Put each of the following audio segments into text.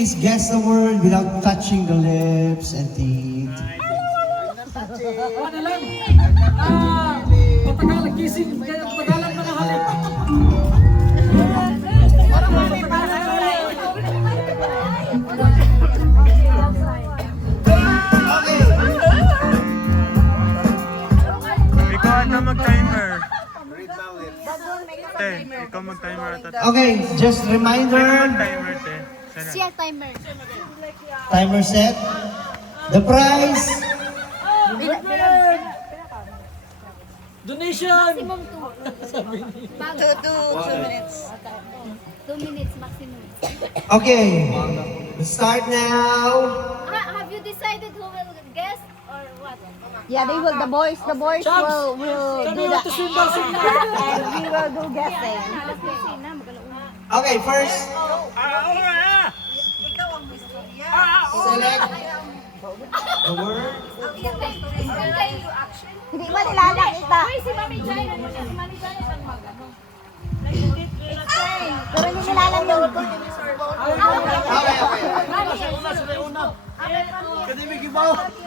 is guess the word without touching the lips and teeth. Ano lang? Patagalan kissing. Kaya patagalan mga halik. Ikaw ata mag-timer. Te, ikaw mag-timer ata. Okay, just reminder. Timer, te. Sana. Siya timer. Timer set. The prize. Donation! Maximum 2. 2 minutes. 2 minutes maximum. Okay, let's start now. Have you decided who will guess or what? Yeah, they will. The boys Chubs! will Sabi do mo that. ito swim daw swim na. And we will do guessing. Okay, first. Select the word. Hindi ba nila nakita? Uy, si Mami Jai na muna. Si Mami Jai na mag-ano. Pero hindi nila alam yung... Okay.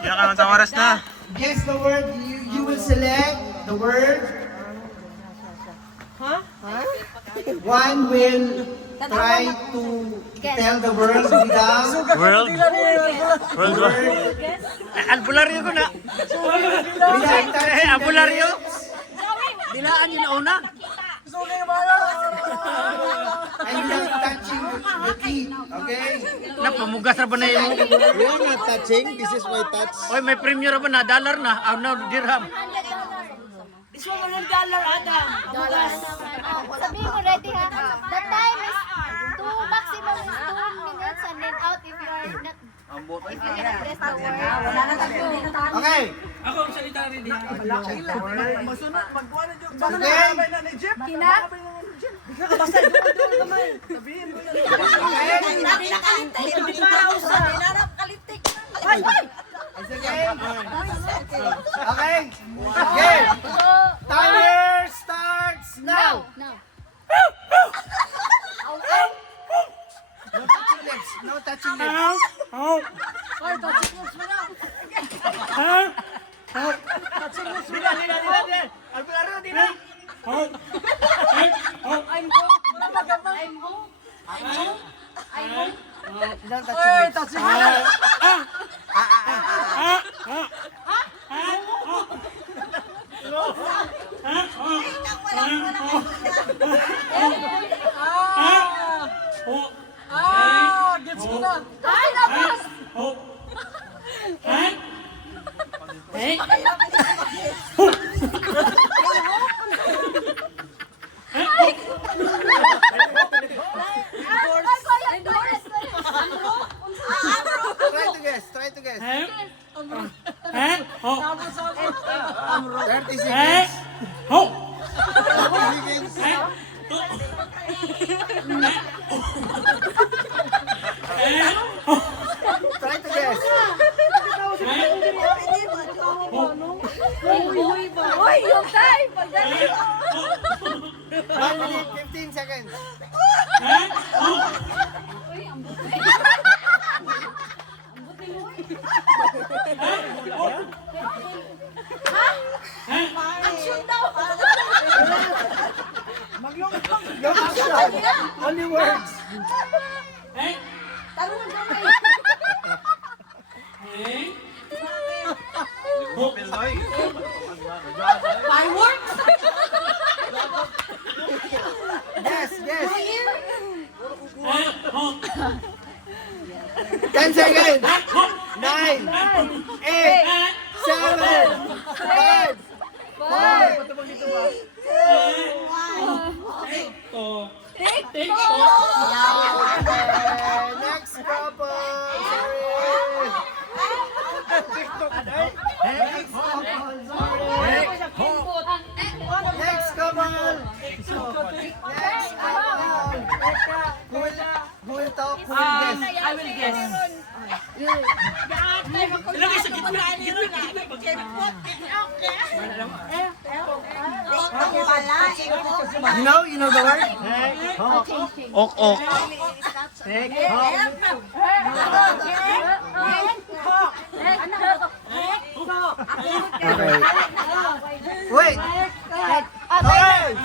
Kaya ka ng oras na. Guess the word. You will select the word. One will try to tell the world without World? World ba? Albularyo ko na. without touching Albularyo? Dilaan yun na una. and without touching the teeth. Okay? Napamugas na ba na yun? We are not touching. This is my touch. Oy, may premium na ba na? Dollar na? Ano, dirham? Sabihin mo ready ha. The time is 2 maximum is 2 minutes and then out if you are not if you cannot guess the word. Okay. Ako ang salita rin din. Kina? It's a game. Okay. Game. Timer starts now. No. No touching lips. No touching lips. Don't touching lips. Gets ko na. Ay, tapos! Try to guess. Try to guess. 30 seconds. 30 seconds. Try to guess. Uy, yung time! Pagdating! 1 minute, 15 seconds. Only words. Yes, yes. 10 seconds. 9, 8, 7, 5, 4. Next couple. Sorry. Next couple. Sorry. Next couple. Who will talk? Who will guess? I will guess. Ilagay sa gitna. You know the word? Ok, ok. Okay. Wait! Okay!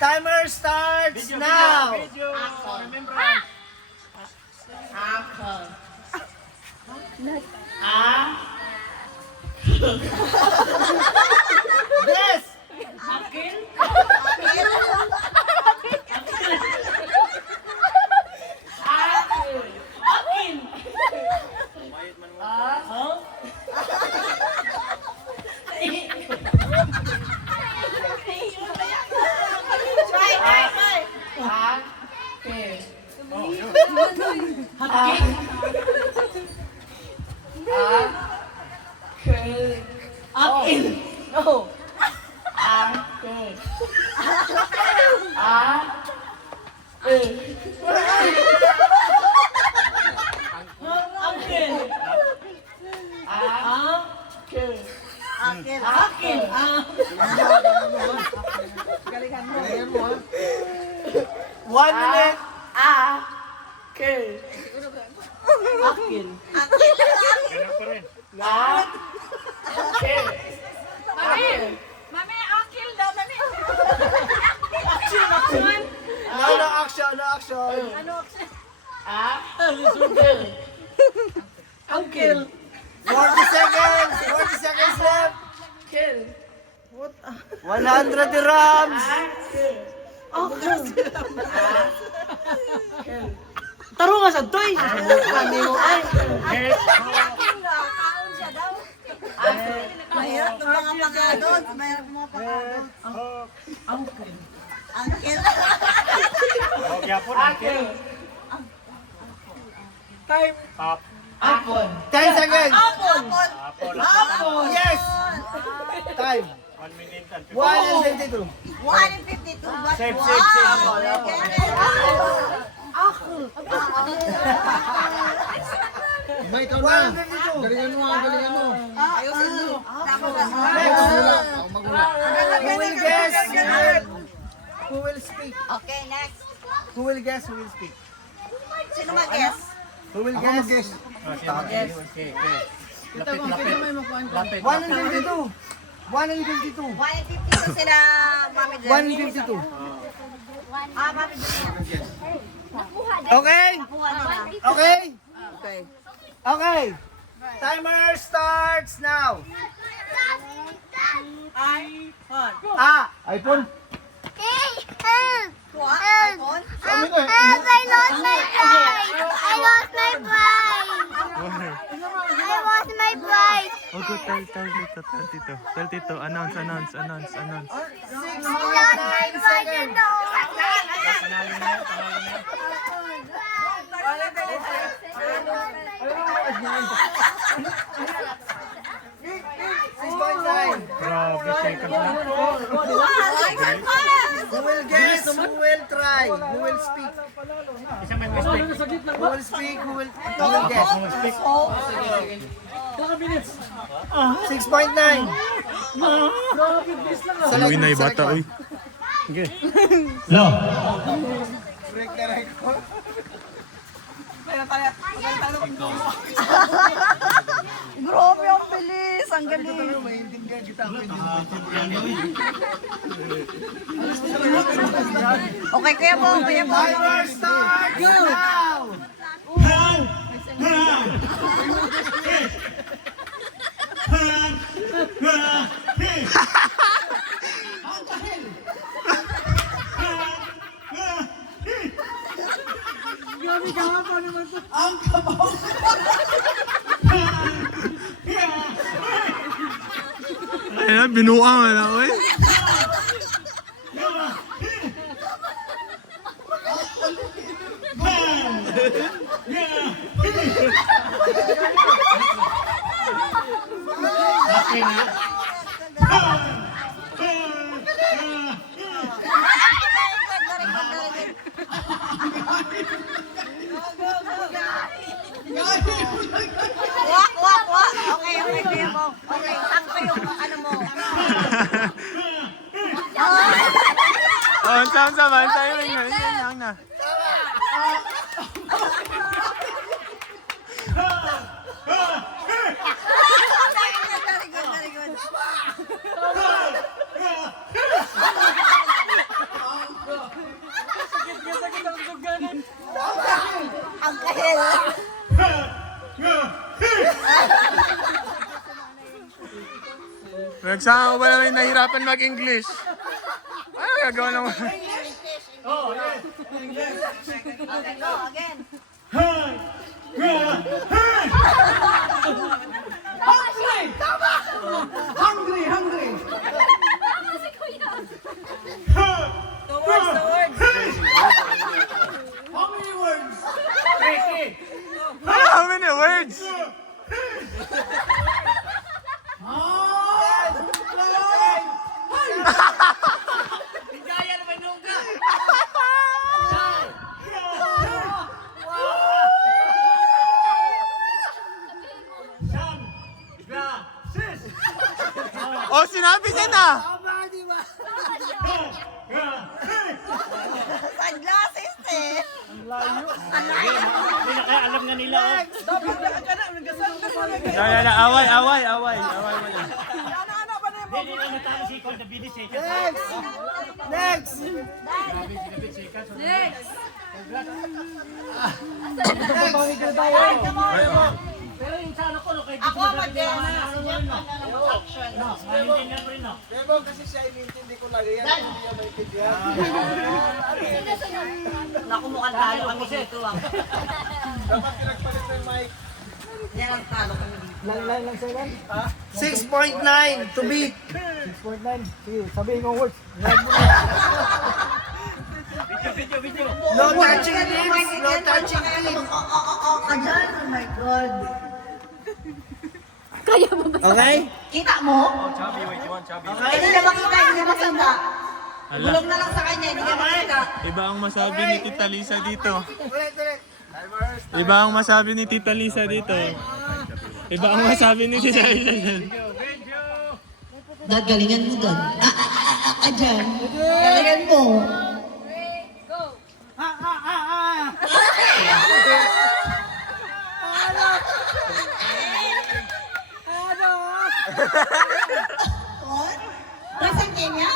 Timer starts now! This! One minute. Mami, akil daw, mami. No action, no action. Uncle. 40 seconds! 40 seconds left! 100 dirhams! Taro nga sa toy. Mahirap ng mga pangadod. Mahirap ng mga pangadod. Angkel. Time. 10 seconds! Apple. Yes! Time! 1 and 52. 152. But Save, wow. save, save. May ikaw na. 152. Galingan mo, galingan mo. Ayusin mo. Next. Ako magula. Who will guess? Who will speak? Okay, next. Who will guess? Who will speak? Sino mag-guess? Who will Ako guess? mag-guess. Lapit, lapit. 1 and 52. 1 and 52. 152 sila, Mami Jen. 1 and 52. Mami Jen. Okay? Kuha nila. Okay? Okay. Okay. Timer starts now. iPhone. Kuha, iPhone. I lost my prize! I lost my prize! I lost my prize! Okay, tell Tito. Announce. I lost my prize, you know! Grabe, second na. Who will guess? Who will try? Who will speak? Who will speak? Who will guess? 6.9. Uy, na bata, uy. Break the record. Grabe, ang bilis. Ang galing. Maintindihan kita. Okay, Kuya Bong, Kuya Bong. Timer starts now. Ayan, binuang na, uy. Wak. Okay, Kuya Bong. Okay, saan ko yung ano mo? Oh, sama. Tayo lang na. Nagsama ba naman nahirapan mag-English? Ano gagawa naman? Again. Hungry, hungry. The words. How many words? How many words? Oh, sinabi niya na! Sunglasses eh. Away mo yan. Next. Ako mag-action. Pero kasi siya inintindi ko lagi yan. Hindi niya maintindihan. Naku, mukhang talo kami dito ah. Dapat pinagpalit ng mic. Yan ang talo kami dito. 6.9 to beat. 6.9. Sige, sabihin mo words. No touching lips, no touching lips. Ka dyan, oh my God. Kaya mo ba? Okay? Kita mo? Hindi na makita, hindi na makita. Ala, Bulong na lang sa kanya, hindi na makita. iba ang masabi ni Tita Lisa dito. Iba ang masabi ni Tita Lisa dito. Iba ang masabi ni Tita Lisa. Gagalingan mo doon. Dyan. Galingan mo. What? Nasaan niya?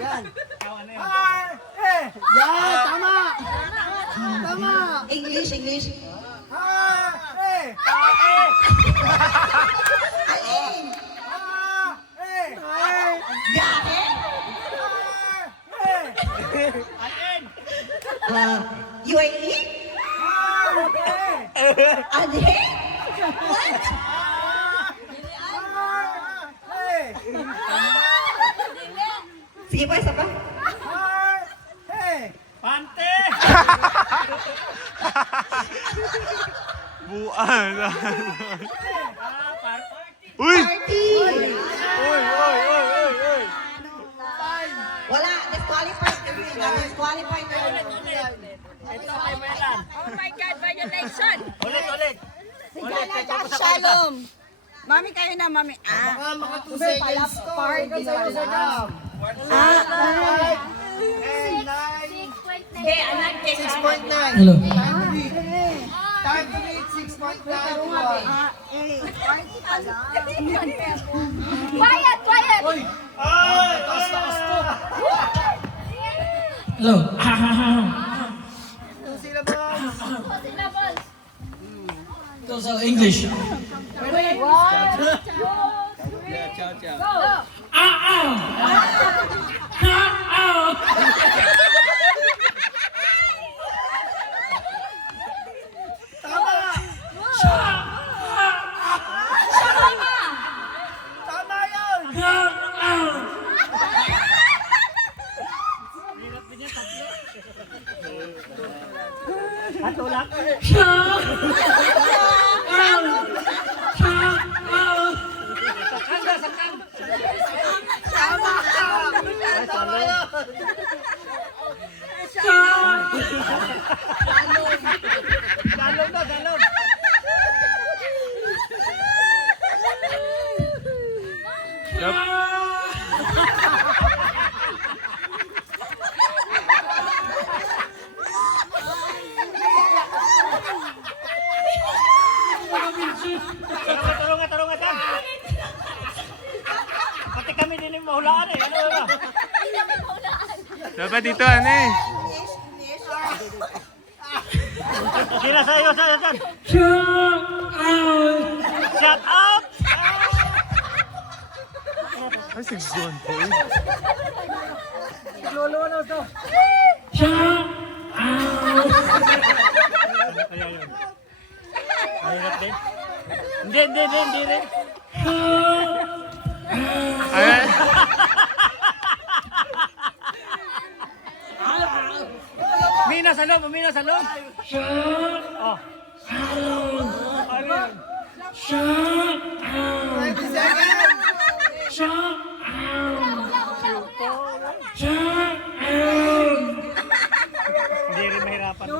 Yan, tama. Tama. English. Alin? Gabi? UAE? Alin? What? Sige pa, isa pa. Buan. Uy! Wala, disqualified kasi. Disqualified na yun. Oh my God, violation! Shalom. Mami, kayo na, mami. Mga 2 seconds ko. Party na. 6.9. Hindi, anak, 6.9. Hello. Time to beat 6.9. Quiet! Hello. 2 syllables. Those are English. 1, 2, 3, go! Pati kami din yung mahulaan eh. Ano ba? Dapat dito ano eh. Sila sa'yo, sa'yo, sa'yo. Shut up! Ay, 6-1 po eh. Kaya yun. Mahirap din. Hindi rin. Ay, Mina sa loob, umina sa loob. Oh. Ano yun? 20 seconds! Hindi rin mahirapan. 10,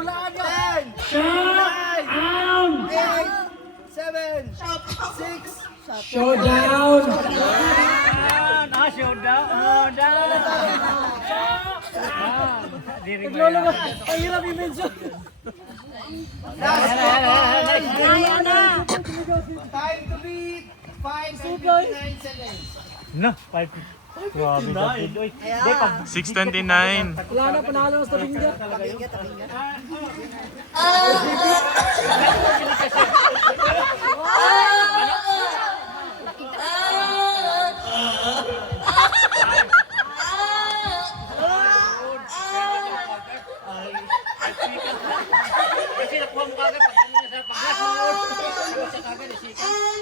9, 8, 7, 6, Showdown! Showdown. Hindi rin mahirapan. time to beat, 5 and 59 seconds. No, 5. Grabe ka, Pidoy. Hindi, pag 6:29. kasi nakuha mo kagad pag ano sa paglas. Sa kagad, isikan.